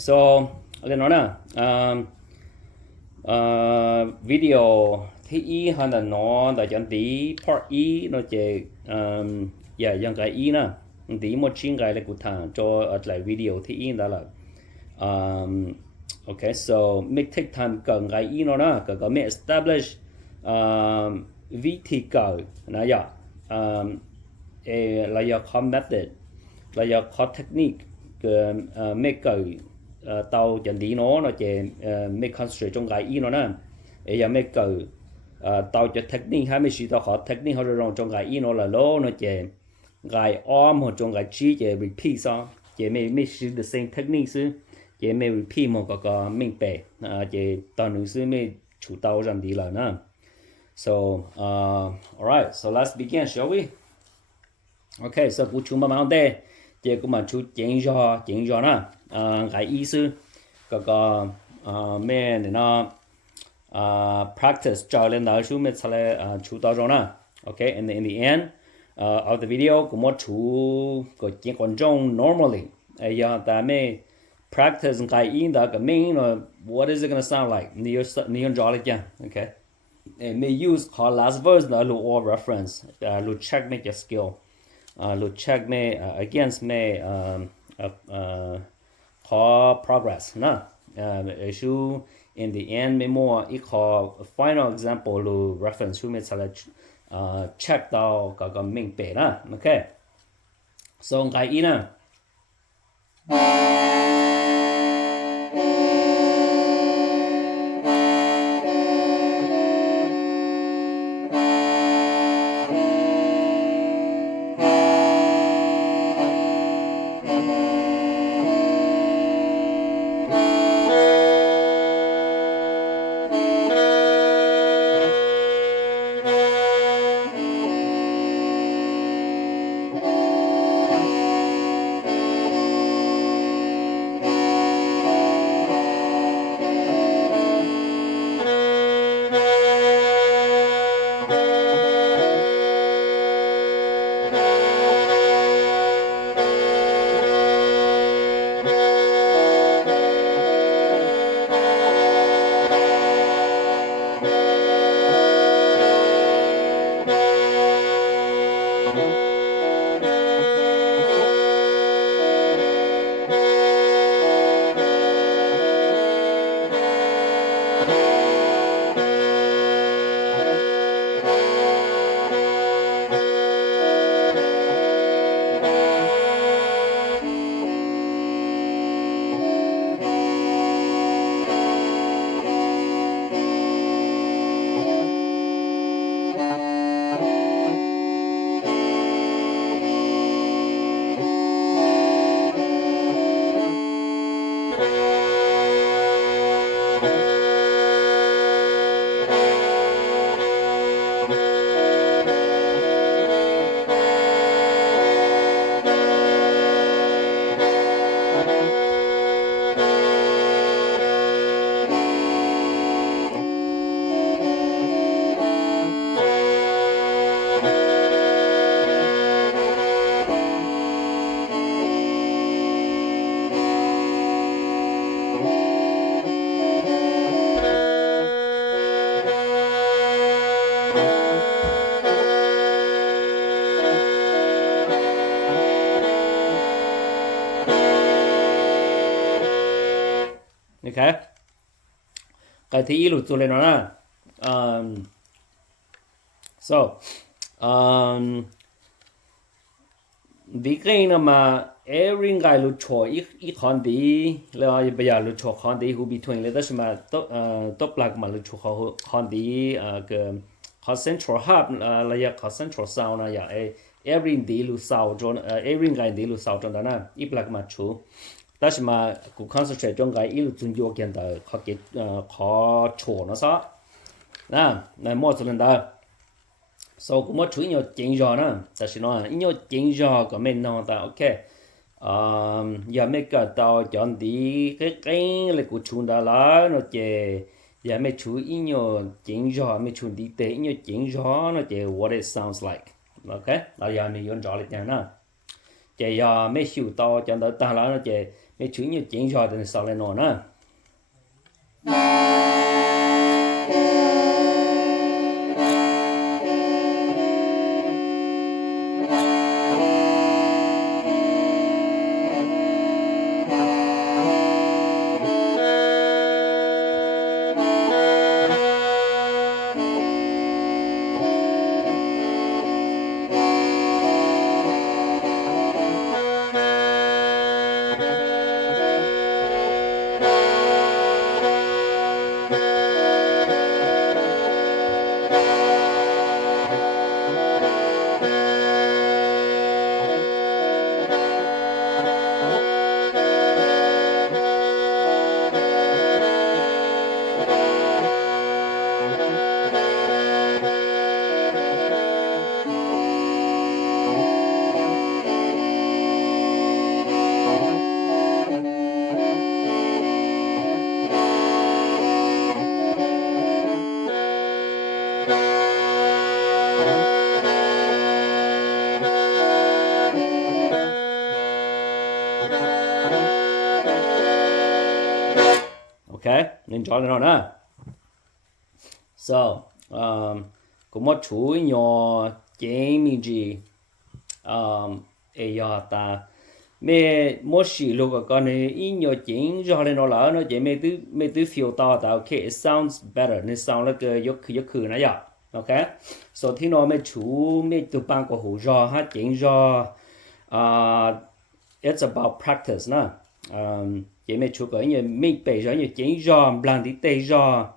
so lên nói nè, video thì ý hay là nó là chẳng tí part ý nó chỉ yang cái ý nè, tí một chuyện cái là cụ thể cho ở lại video thì ý đó là okay, so make take time cần cái ý nó nè, cần make establish vị thị cờ là ya là ya có method là ya có technique make cờ tàu chẳng tí nó chỉ make concentrate trong cái ý nó nè, giờ make cờ tàu cho technique hay mấy sự tao khó technique họ rồi trong cái ý nó là lố nó chỉ cái arm hoặc trong cái chỉ repeat sao chỉ mấy sự the same technique sư chỉ mấy repeat một cái mình bẻ chỉ tao nữ sư mấy chủ tàu rằng đi là nè. So alright, so let's begin, shall we? Okay, so phụ chúng mà đây chỉ cũng mà chú chính do nè, cái ý sư cái mẹ này nó practice cho lên đó chú mới sẽ chú tao rồi nè. Okay, and in the end of the video cũng một chú có chính quan trọng normally giờ ta mới practice cái ý đó cái mình nó what is it gonna sound like nhiều rõ lại chưa? Okay, and may use call last verse đó lu all reference lu check make your skill lu check me against me call progress nè issue in the end me more equal final example lu reference chú mới sẽ check到cái mình bể nè. Okay, so cái ý nè. Okay, cái thứ ý luật cho lên nó nè. So vì cái nào mà every ngày luật cho ít con đi là bây giờ luật cho con đi who between là đó mà top like mà luật cho con đi cái concentral hub là ya concentral sound là ya every day luật sound cho every ngày đi luật sound cho đó nè ít like mà chú đó mà cũng concentrate trong cái ý dụng vô kiện đó khó cái khó chỗ nó sao nè này mua cho nên đó so cũng mất chú nhiều chính do nè đó là nhiều chính do của mình nó ta ok giờ mấy cái tao chọn đi cái là của chúng ta là nó chỉ giờ mấy chú nhiều chính do mấy chú đi tới nhiều chính do nó chỉ what it sounds like ok là giờ mình用rõ lại nha nè chỉ giờ mấy chú tao chọn đó ta là nó chỉ mấy chú như chỉnh gió thì sau lên nó nữa okay nên cho lên nó nữa so có một chú nhỏ chém mình gì giờ ta mẹ một xí lúc cái này ít nhỏ chém cho lên nó là nó chỉ mẹ từ feel ta okay it sounds better nó sound like yok này ya okay so thì nó mẹ chú mẹ từ ban của hồ cho ha chém cho it's about practice nè chỉ mẹ chú cái như mẹ bây giờ như chém cho làm đi tây cho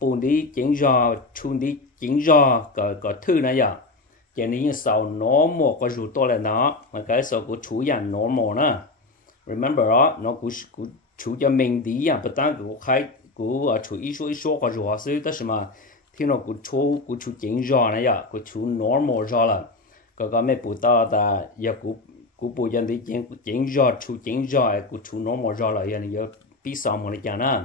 bùn đi chỉnh giò chun đi chỉnh giò có thứ này vậy chỉ nên sau normal có rủ to là nó mà cái sau của chủ nhân normal nè remember đó nó của chủ cho mình đi à bất tăng của khai của chủ ít số có rủ sư đó mà thì nó của chủ chỉnh giò này vậy của chủ normal giò là có mấy bữa ta ta giờ của bữa dân đi chỉnh giò chủ chỉnh giò của chủ normal giò là giờ bị sao mà này nè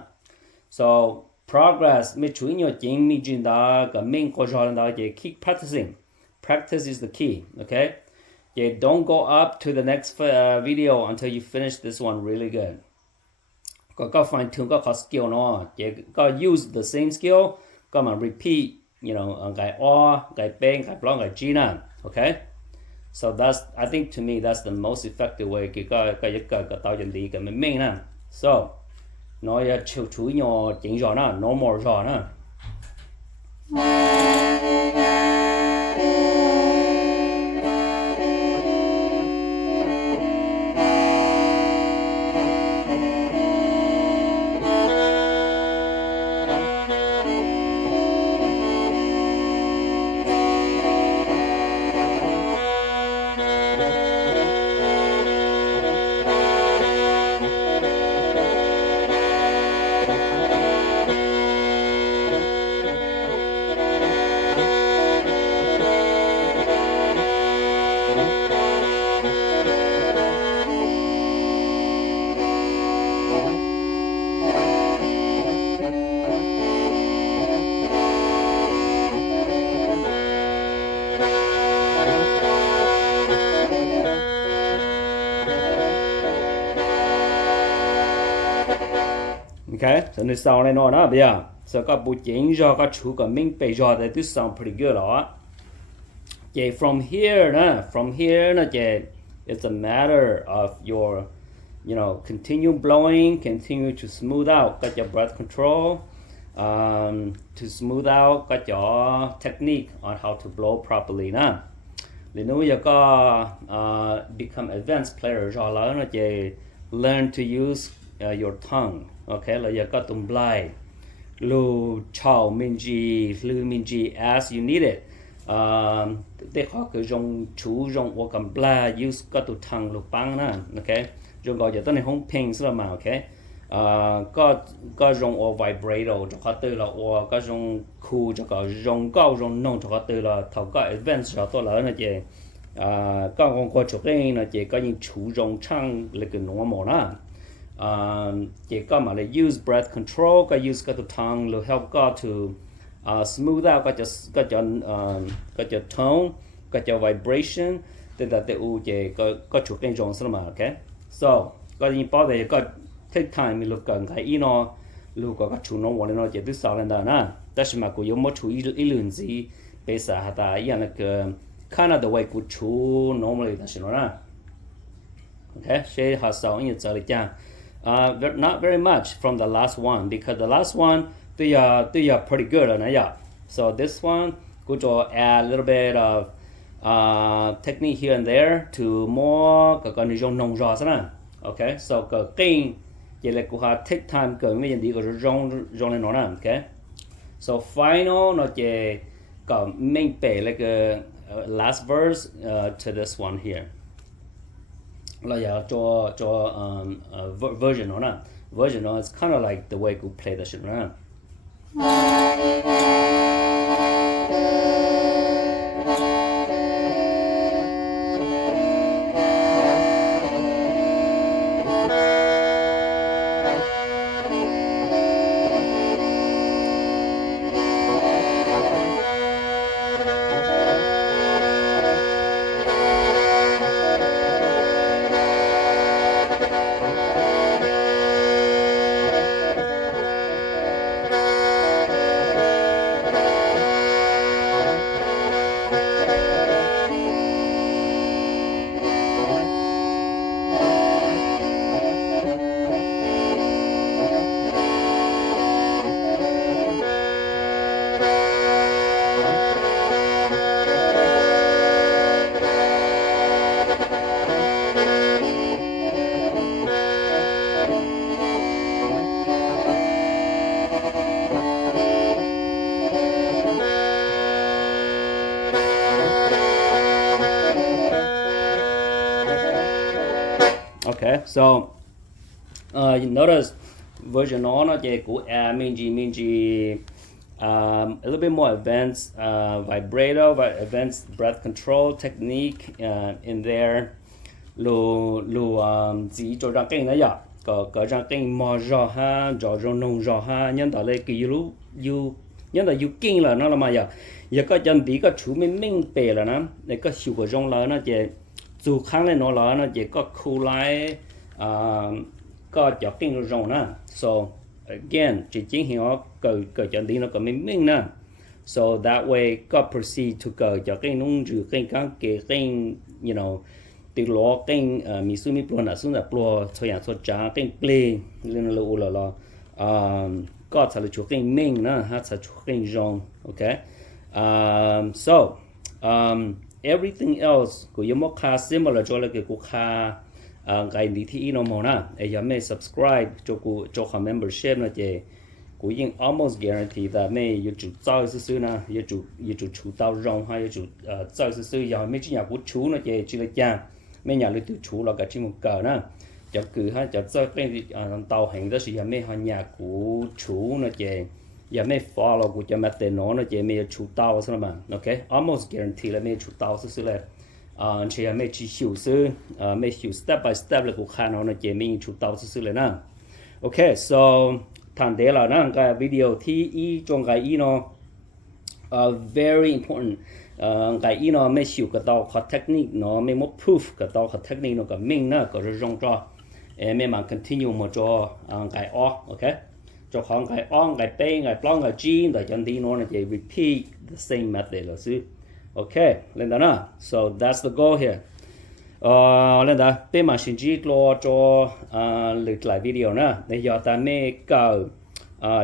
so progress mấy chú nhỏ chính mình chỉ đã cái mình có cho là chỉ keep practicing practice is the key okay don't go up to the next video until you finish this one really good có fine tune có skill nó có use the same skill có mà repeat you know cái o cái bang cái block cái g nè okay so that's I think to me that's the most effective way cái tạo dựng đi cái mình nè so nó chú nhỏ chỉnh gió nè normal gió nè okay so nó sound này nó bây giờ so các bộ chỉnh cho các chú của mình bây giờ thì sound pretty good đó from here nè it's a matter of your you know continue blowing continue to smooth out got your breath control to smooth out got your technique on how to blow properly nè thì nếu giờ có become advanced player cho là nó learn to use your tongue okay là giờ có tụng blai lu chào minji lu minji as you need it để họ cứ dùng chú dùng hoặc cầm blai use có tụng tongue lu băng nè okay dùng gọi giờ tới này không ping sao mà okay có dùng or vibrato cho họ từ là or có dùng cool cho họ dùng cao dùng nông cho họ từ là thầu có advanced cho tôi là nó chỉ có con qua chụp cái nó chỉ có những chú dùng trang là cái normal nè chỉ có mà là use breath control có use cái tongue will help God to smooth out có cho tone có cho vibration thì là tự chỉ có chụp cái dùng sao mà okay so có gì bao giờ có take time mình lúc cần cái ý nó lúc có cái chủ nó muốn nó chỉ từ sau lên đó nè但是嘛，有么处一轮子，被啥的，一样那个看到的外国处 normally 但是呢，okay， 谁好少你这里讲，not very much from the last one because the last one they are pretty good 了那呀 ，so this one could add a little bit of technique here and there to more cái con dùng nông rõ thế okay, so cái kinh chỉ là cũng take time cái mấy gì cái dùng lên nó nè, okay. So final nó chỉ có main page like last verse to this one here. Là giờ cho version nó nè. Version nó is kind of like the way you play the shit nè. Okay, so you notice version nó chỉ của mình a little bit more advanced vibrato, advanced breath control technique in there. Chỉ cho ra cái này ya, có ra cái mò rõ ha, rõ nông rõ ha, nhân tạo lên cái nhân tạo kinh là nó là mà ya, giờ có chân tí có chú mình bể là nó, để có chịu của trong là nó chỉ dù kháng lên nó là nó chỉ có khu lại có cho kinh rong nè, so again chỉ chính hiện nó cờ chân tí nó có mình nè, so that way có proceed to cờ cho cái nung trừ cái cái you know từ lo cái mi su mi pro na su na pro cho nhà cho trả cái play lên là có thể là chủ cái mình nè ha sẽ chủ cái rong, okay. So everything else của yếm một khá similar cho là cái của khá cái lý thị nó màu na, ấy giờ mình subscribe cho khá membership nó chỉ của những almost guarantee that mình yêu chủ tao sư na yêu chủ chủ tao rong hay yêu chủ tao sư giờ mình chỉ nhà của chủ nó chỉ là cha mình nhà lấy từ chủ là cái chỉ một cờ na, cho cứ ha cho cái tàu hành đó là mình họ nhà của chủ nó chỉ giờ mình follow của cho method nó chỉ mình chủ tao sao mà, okay, almost guarantee là mình chủ tao sư là chỉ mình chỉ hiểu sư mình hiểu step by step là của khả nó chỉ mình chủ tao sư là na, okay. So thành đề là nó cái video thì ý trong cái ý nó very important, cái ý nó mình hiểu cái tao có technique nó mình muốn proof cái tao có technique nó cái mình nó có rong cho mình mà continue mà cho cái okay. Cho khoảng cái on cái tên cái plong cái gene để cho đi nó chỉ repeat the same method là sư, okay lên đó nè. So that's the goal here. Lên đó bên mà xin chỉ lo cho lượt lại video nè để giờ ta mới cầu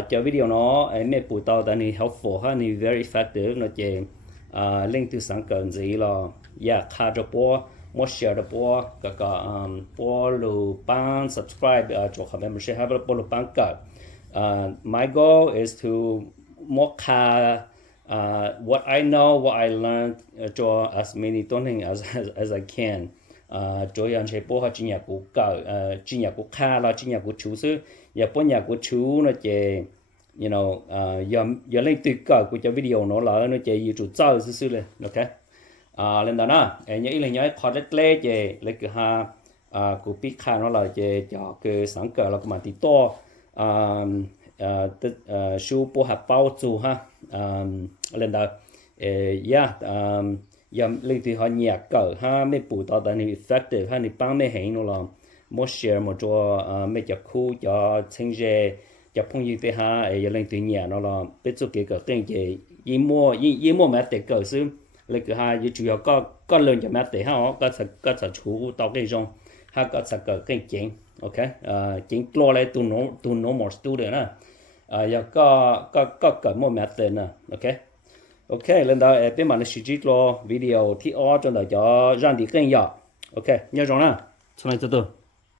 cho video nó mới bù tao ta này helpful ha, này very effective nó chỉ link từ sáng cần gì là khá cho bố một share được bố cái bố lưu ban subscribe cho các membership have bố lưu ban cả. My goal is to more what I know, what I learned, cho as many things as I can. Cho anh sẽ bố chỉ nhà của cậu, chỉ nhà của kha là chỉ nhà của chú sư, giờ bố nhà của chú nó chỉ, you know, giờ lên từ cậu của cho video nó là nó chỉ chủ tao sư lên, okay. Lên đó nè, nhớ là nhớ khó rất lệ chỉ lấy cái ha, của pick kha nó là chỉ cho cái sáng cờ là cái mà tí to. Su po hạt bao chu ha, lên đó, giờ lên từ họ nhạc cờ ha, mấy bù tao này effective ha, này băng mấy hình nó là một share một chỗ mấy chục khu cho sinh chế cho phong như thế ha ấy lên từ nhà nó là biết số cái cái gì y mua mẹ để cỡ xứ lấy cái ha như chủ yếu có lớn cho mẹ để ha có sẽ chú tao cái trong ha có sẽ cái chính ok chính lo lại tu nó more student nè giờ có cỡ mua mẹ để nè ok lên đó bên mà nó sử dụng lo video thì ở trong đó cho rằng đi kênh ok nhớ rồi nè xong rồi từ từ